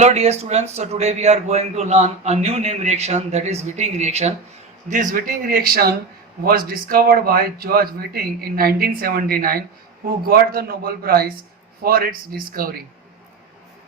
Hello dear students, so today we are going to learn a new name reaction, that is Wittig reaction. This Wittig reaction was discovered by George Wittig in 1979, who got the Nobel Prize for its discovery.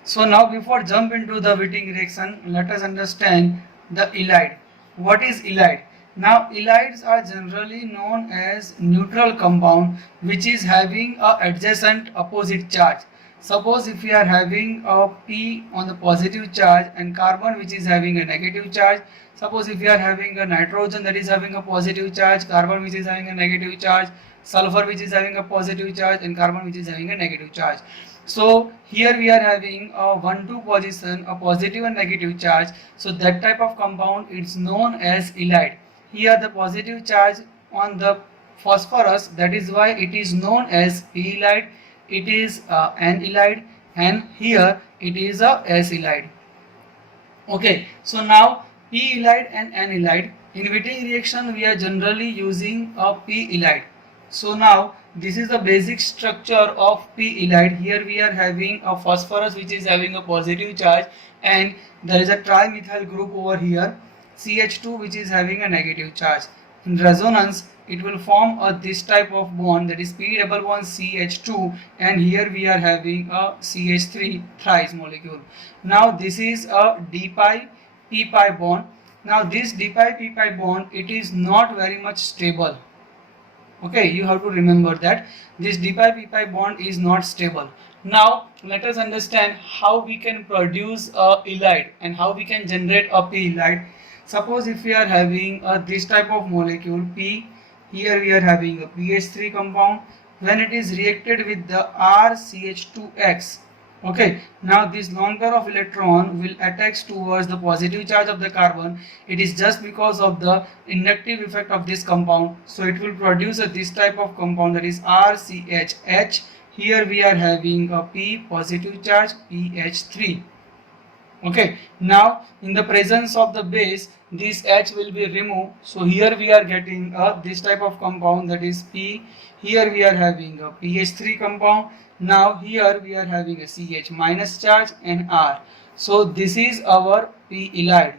So now before jump into the Wittig reaction, let us understand the ylide. What is ylide? Now ylides are generally known as neutral compound which is having a adjacent opposite charge. Suppose if we are having a P on the positive charge and carbon which is having a negative charge. Suppose if we are having a nitrogen that is having a positive charge, carbon which is having a negative charge, sulfur which is having a positive charge and carbon which is having a negative charge. So here we are having a 1-2 position, a positive and negative charge. So that type of compound is known as ylide. Here the positive charge on the phosphorus, that is why it is known as P ylide. It is an ylide, and here it is a S ylide. Okay, so now P ylide and N ylide. In Wittig reaction we are generally using a P ylide. So now this is the basic structure of P ylide. Here we are having a phosphorus which is having a positive charge, and there is a trimethyl group over here, CH2, which is having a negative charge. In resonance it will form this type of bond, that is P double bond CH2, and here we are having a CH3 thrice molecule. Now this is a d pi p pi bond. Now this d pi p pi bond, it is not very much stable. Okay, you have to remember that this d pi p pi bond is not stable. Now let us understand how we can produce a ylide and how we can generate a P ylide. Suppose if we are having this type of molecule P, here we are having a PH3 compound. When it is reacted with the RCH2X, okay, now this lone pair of electron will attach towards the positive charge of the carbon. It is just because of the inductive effect of this compound, so it will produce this type of compound, that is RCHH. Here we are having a P positive charge PH3. Okay, now in the presence of the base, this H will be removed. So here we are getting this type of compound, that is P. Here we are having a PH3 compound. Now here we are having a CH minus charge and R. So this is our P ylide.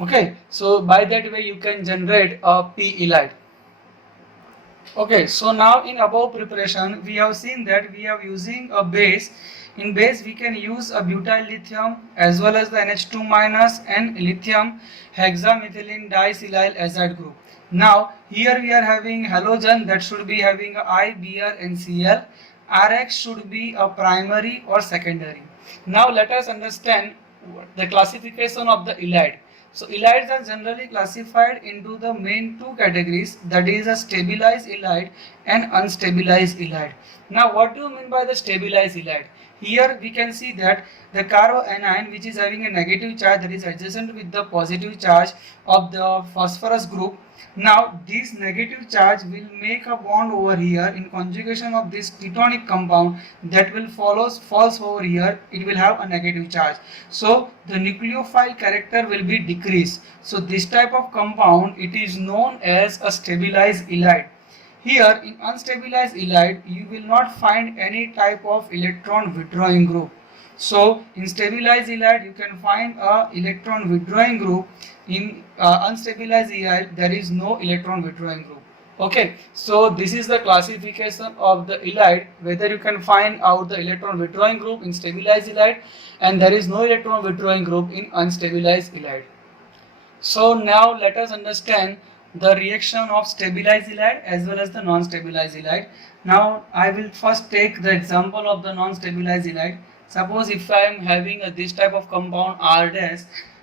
Okay, so by that way you can generate a P ylide. Okay, so now in above preparation we have seen that we are using a base. In base we can use a butyl lithium as well as the NH2 minus and lithium hexamethylene diacylyl azide group. Now here we are having halogen that should be having a I, Br and Cl. Rx should be a primary or secondary. Now let us understand the classification of the ylide. So ylides are generally classified into the main two categories, that is a stabilized ylide and unstabilized ylide. Now what do you mean by the stabilized ylide? Here we can see that the carbanion which is having a negative charge, that is adjacent with the positive charge of the phosphorus group. Now this negative charge will make a bond over here in conjugation of this ketonic compound, that will falls over here, it will have a negative charge. So the nucleophile character will be decreased. So this type of compound, it is known as a stabilized ylide. Here in unstabilized ylide you will not find any type of electron withdrawing group. So in stabilized ylide you can find a electron withdrawing group. In unstabilized ylide there is no electron withdrawing group. Okay, so this is the classification of the ylide, whether you can find out the electron withdrawing group in stabilized ylide and there is no electron withdrawing group in unstabilized ylide. So now let us understand the reaction of stabilized ylide as well as the non-stabilized ylide. Now I will first take the example of the non-stabilized ylide. Suppose if I am having this type of compound R dash.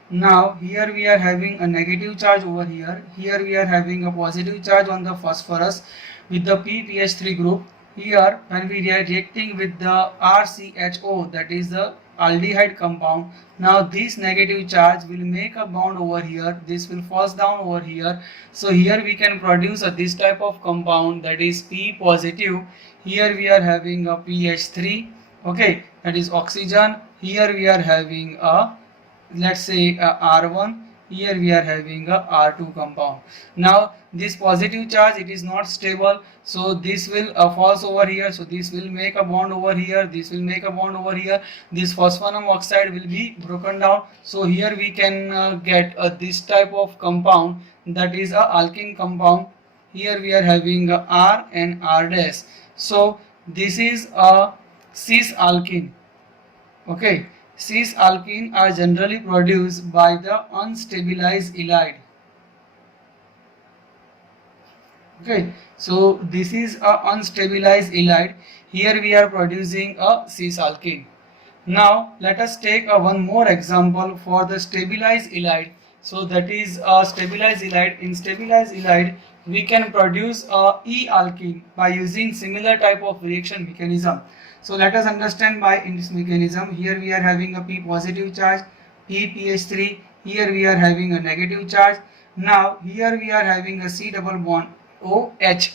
Now here we are having a negative charge over here. Here we are having a positive charge on the phosphorus with the PPH3 group. Here when we are reacting with the RCHO, that is the aldehyde compound, now this negative charge will make a bond over here, this will fall down over here. So here we can produce this type of compound, that is P positive. Here we are having a PH3, okay, that is oxygen. Here we are having a, let's say, R1, here we are having a R2 compound. Now this positive charge, it is not stable, so this will falls over here, so this will make a bond over here, this will make a bond over here, this phosphanum oxide will be broken down. So here we can get this type of compound, that is a alkene compound. Here we are having a R and R dash, so this is a cis alkene. Okay, cis alkene are generally produced by the unstabilized halide. Okay, so this is a unstabilized halide. Here we are producing a cis alkene. Now let us take one more example for the stabilized halide. So that is a stabilized halide. In stabilized halide, we can produce a E alkene by using similar type of reaction mechanism. So let us understand by this mechanism. Here we are having a P positive charge, PPH3. Here we are having a negative charge. Now here we are having a C double bond OH.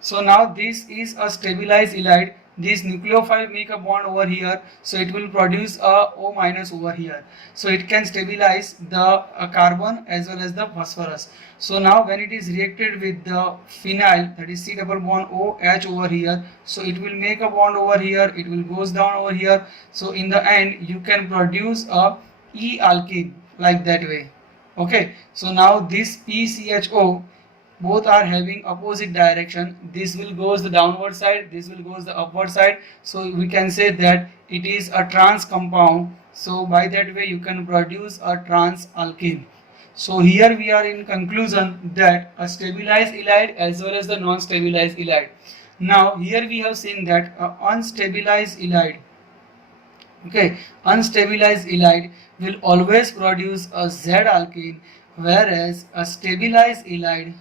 So now this is a stabilized halide. This nucleophile make a bond over here, so it will produce a O minus over here. So it can stabilize the carbon as well as the phosphorus. So now when it is reacted with the phenyl, that is C double bond OH over here, so it will make a bond over here, it will goes down over here. So in the end you can produce a E alkene like that way. Okay, so now this PCHO, both are having opposite direction. This will goes the downward side, this will goes the upward side, so we can say that it is a trans compound. So by that way you can produce a trans alkene. So here we are in conclusion that a stabilized halide as well as the non-stabilized halide. Now here we have seen that unstabilized halide, okay, unstabilized halide will always produce a Z alkene, whereas a stabilized halide,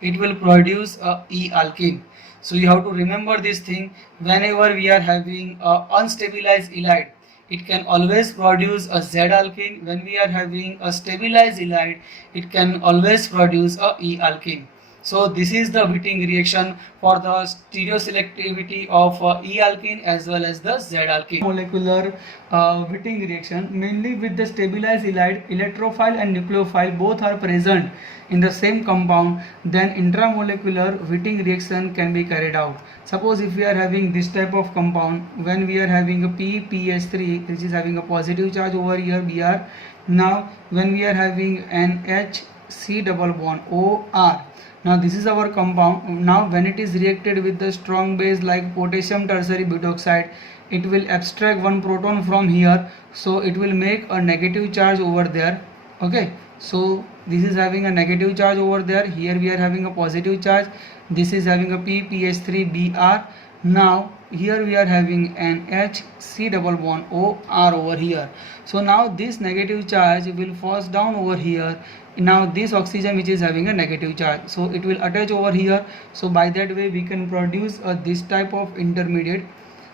it will produce a E alkene. So you have to remember this thing. Whenever we are having a unstabilized halide, it can always produce a Z alkene. When we are having a stabilized halide, it can always produce a E alkene. So this is the Wittig reaction for the stereoselectivity of E alkene as well as the Z alkene. Molecular Wittig reaction, mainly with the stabilized halide, electrophile and nucleophile both are present in the same compound, then intramolecular Wittig reaction can be carried out. Suppose if we are having this type of compound, when we are having a PPH3, which is having a positive charge over here Br. Now when we are having an HC double bond OR, now this is our compound. Now when it is reacted with the strong base like potassium tertiary butoxide, it will abstract one proton from here, so it will make a negative charge over there. Okay, so this is having a negative charge over there, here we are having a positive charge, this is having a PPH3Br. Now here we are having an HC double bond OR over here. So now this negative charge will force down over here. Now this oxygen which is having a negative charge, so it will attach over here. So by that way we can produce this type of intermediate.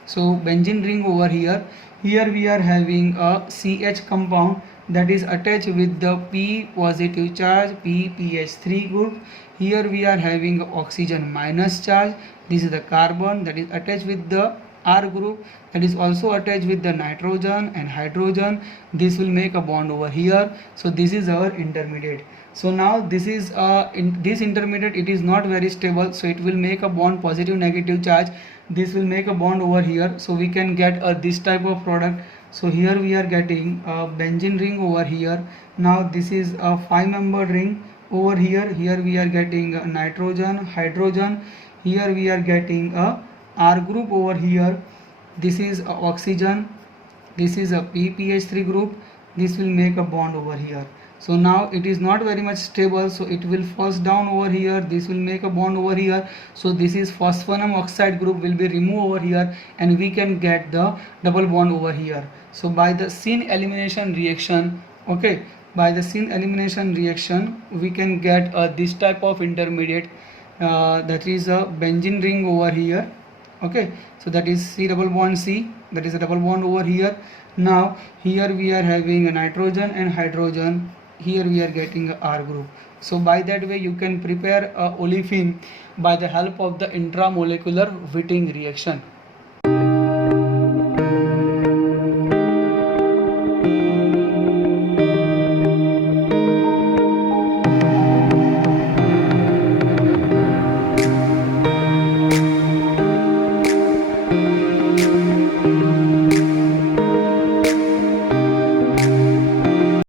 So benzene ring over here. Here we are having a CH compound that is attached with the P positive charge PPH3 group. Here we are having oxygen minus charge. This is the carbon that is attached with the R group, that is also attached with the nitrogen and hydrogen. This will make a bond over here. So this is our intermediate. So now this is this intermediate, it is not very stable, so it will make a bond positive negative charge. This will make a bond over here, so we can get this type of product. So here we are getting a benzene ring over here. Now this is a 5-membered ring over here. Here we are getting nitrogen, hydrogen. Here we are getting a R group over here. This is a oxygen, this is a PPH3 group. This will make a bond over here. So now it is not very much stable, so it will force down over here. This will make a bond over here. So this is phosphanum oxide group will be removed over here, and we can get the double bond over here. So by the Syn elimination reaction, okay, by the Syn elimination reaction we can get this type of intermediate, that is a benzene ring over here. Okay, so that is C double bond C, that is a double bond over here. Now here we are having a nitrogen and hydrogen. Here we are getting a R group. So by that way you can prepare a olefin by the help of the intramolecular Wittig reaction.